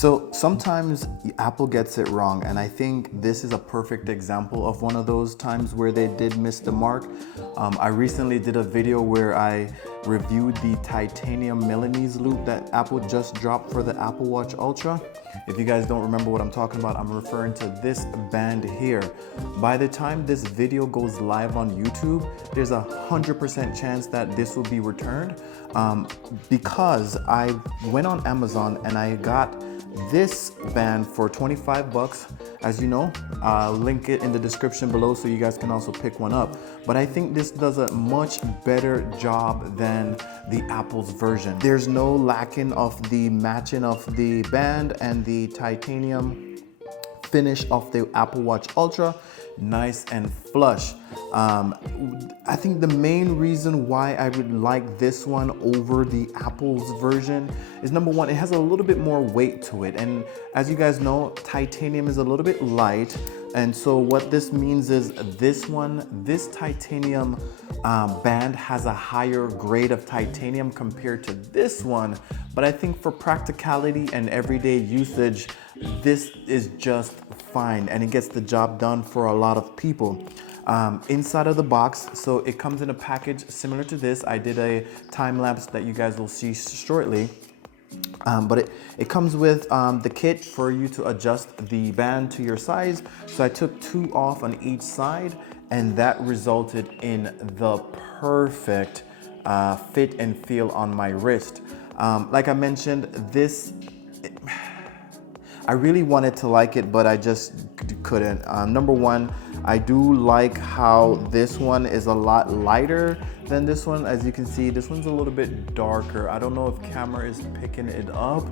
So sometimes Apple gets it wrong, and I think this is a perfect example of one of those times where they did miss the mark. I recently did a video where I reviewed the titanium Milanese loop that Apple just dropped for the Apple Watch Ultra. If you guys don't remember what I'm talking about, I'm referring to this band here. By the time this video goes live on YouTube, there's a 100% chance that this will be returned because I went on Amazon and I got this band for 25 bucks. As you know, I'll link it in the description below so you guys can also pick one up. But I think this does a much better job than the Apple's version. There's no lacking of the matching of the band and the titanium finish of the Apple Watch Ultra. Nice and flush. I think the main reason why I would like this one over the Apple's version is, number one, it has a little bit more weight to it. And as you guys know, titanium is a little bit light. And so what this means is this titanium band has a higher grade of titanium compared to this one. But I think for practicality and everyday usage, this is just fine, and it gets the job done for a lot of people. Inside of the box, so it comes in a package similar to this. I did a time lapse that you guys will see shortly. But it comes with the kit for you to adjust the band to your size. So I took 2 off on each side, and that resulted in the perfect fit and feel on my wrist. Like I mentioned, I really wanted to like it, but I just couldn't. Number one, I do like how this one is a lot lighter than this one. As you can see, this one's a little bit darker. I don't know if camera is picking it up,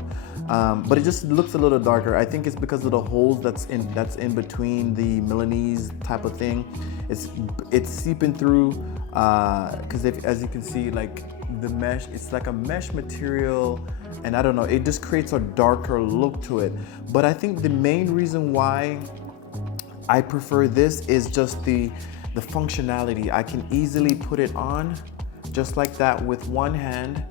but it just looks a little darker. I think it's because of the holes that's in between the Milanese type of thing. It's seeping through, because as you can see, like the mesh, it's like a mesh material, and I don't know, it just creates a darker look to it. But I think the main reason why I prefer this is just the functionality. I can easily put it on just like that with one hand,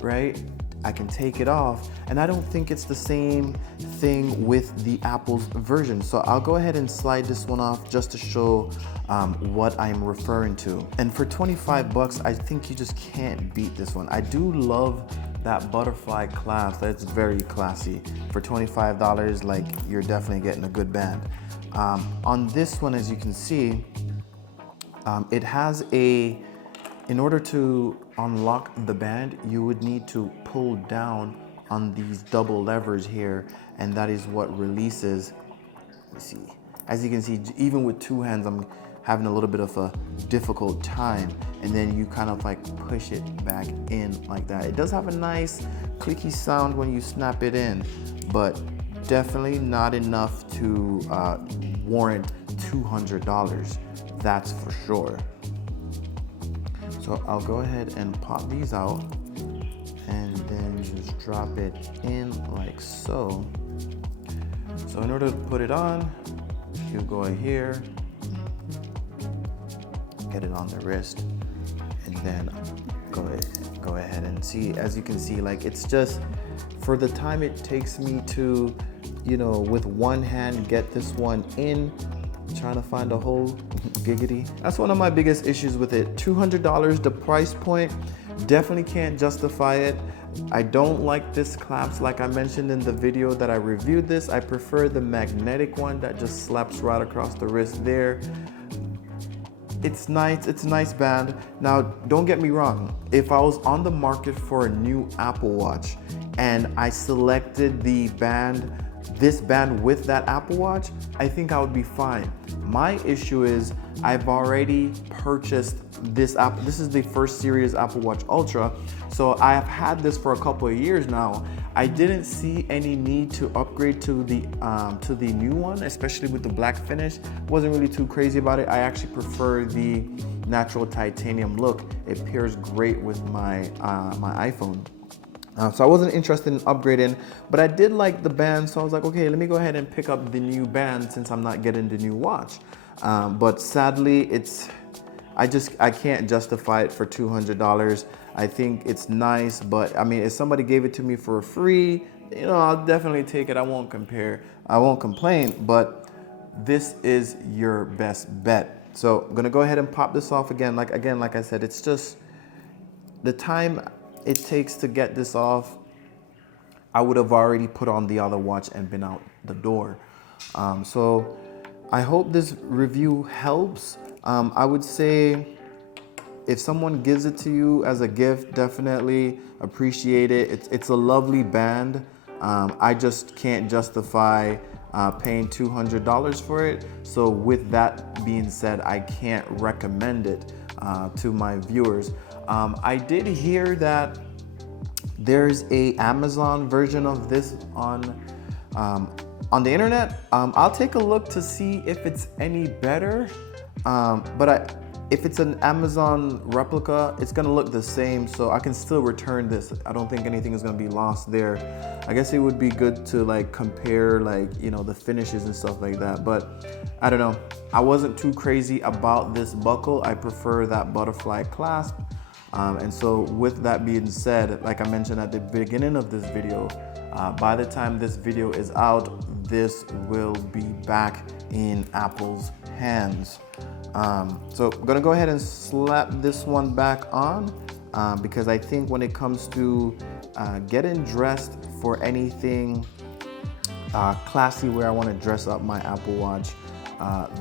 right? I can take it off, and I don't think it's the same thing with the Apple's version. So I'll go ahead and slide this one off just to show what I'm referring to. And for 25 bucks, I think you just can't beat this one. I do love that butterfly clasp. That's very classy. For $25, like, you're definitely getting a good band. On this one, as you can see, it has in order to unlock the band, you would need to pull down on these double levers here, and that is what releases. Let me see. As you can see, even with 2 hands, I'm having a little bit of a difficult time, and then you kind of like push it back in like that. It does have a nice clicky sound when you snap it in, but definitely not enough to warrant $200. That's for sure. So I'll go ahead and pop these out and then just drop it in like so. So in order to put it on, you go here, get it on the wrist, and then go ahead and see. As you can see, like, it's just, for the time it takes me to, you know, with one hand get this one in, trying to find a hole, giggity. That's one of my biggest issues with it. $200, the price point, definitely can't justify it. I don't like this clasp. Like I mentioned in the video that I reviewed this, I prefer the magnetic one that just slaps right across the wrist there. It's nice, it's a nice band. Now, don't get me wrong, if I was on the market for a new Apple Watch and I selected the band, this band with that Apple Watch, I think I would be fine. My issue is I've already purchased this app. This is the first series Apple Watch Ultra, so I have had this for a couple of years now. I didn't see any need to upgrade to the new one, especially with the black finish. Wasn't really too crazy about it. I actually prefer the natural titanium look. It pairs great with my my iPhone. So I wasn't interested in upgrading, but I did like the band, so I was like, okay, let me go ahead and pick up the new band since I'm not getting the new watch. But sadly, I can't justify it for $200. I think it's nice, but I mean, if somebody gave it to me for free, you know, I'll definitely take it. I won't complain, but this is your best bet. So I'm gonna go ahead and pop this off again. Like I said, it's just the time it takes to get this off. I would have already put on the other watch and been out the door. So I hope this review helps. I would say if someone gives it to you as a gift, definitely appreciate it. It's a lovely band. I just can't justify paying $200 for it. So with that being said, I can't recommend it to my viewers. I did hear that there's a Amazon version of this on the internet. I'll take a look to see if it's any better. If it's an Amazon replica, it's gonna look the same, so I can still return this. I don't think anything is gonna be lost there. I guess it would be good to like compare like, you know, the finishes and stuff like that, but I don't know. I wasn't too crazy about this buckle. I prefer that butterfly clasp. And so with that being said, like I mentioned at the beginning of this video, by the time this video is out, this will be back in Apple's hands. So I'm gonna go ahead and slap this one back on because I think when it comes to getting dressed for anything classy where I want to dress up my Apple Watch,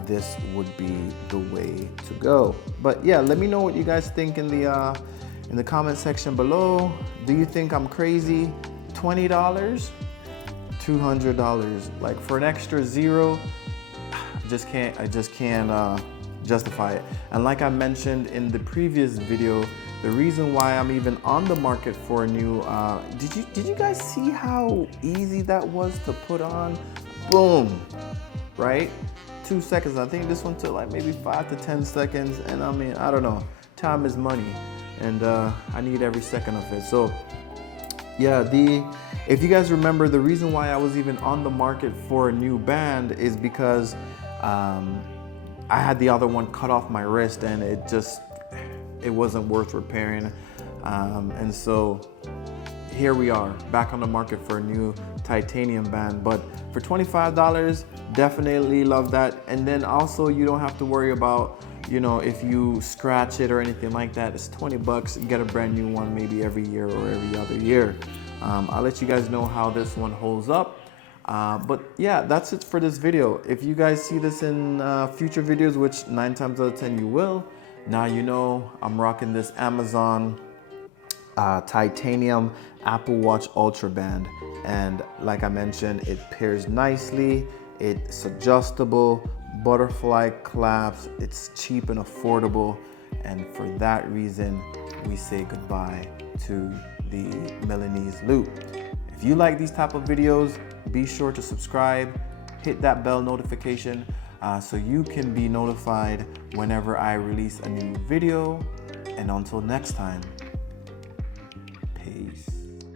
this would be the way to go. But yeah, let me know what you guys think in the comment section below. Do you think I'm crazy? $20, $200, like for an extra zero, I just can't justify it. And like I mentioned in the previous video, the reason why I'm even on the market for a new, did you guys see how easy that was to put on? Boom, right? 2 seconds. I think this one took like maybe 5 to 10 seconds. And I mean, I don't know, time is money and I need every second of it. So yeah, if you guys remember, the reason why I was even on the market for a new band is because I had the other one cut off my wrist and it wasn't worth repairing. And so here we are back on the market for a new titanium band, but for $25, definitely love that. And then also you don't have to worry about, you know, if you scratch it or anything like that. It's 20 bucks, get a brand new one maybe every year or every other year. I'll let you guys know how this one holds up. But yeah, that's it for this video. If you guys see this in future videos, which 9 times out of 10 you will, now you know I'm rocking this Amazon titanium Apple Watch Ultra Band. And like I mentioned, it pairs nicely, it's adjustable, butterfly clasps, it's cheap and affordable. And for that reason, we say goodbye to the Milanese Loop. If you like these type of videos, be sure to subscribe, hit that bell notification so you can be notified whenever I release a new video. And until next time, peace.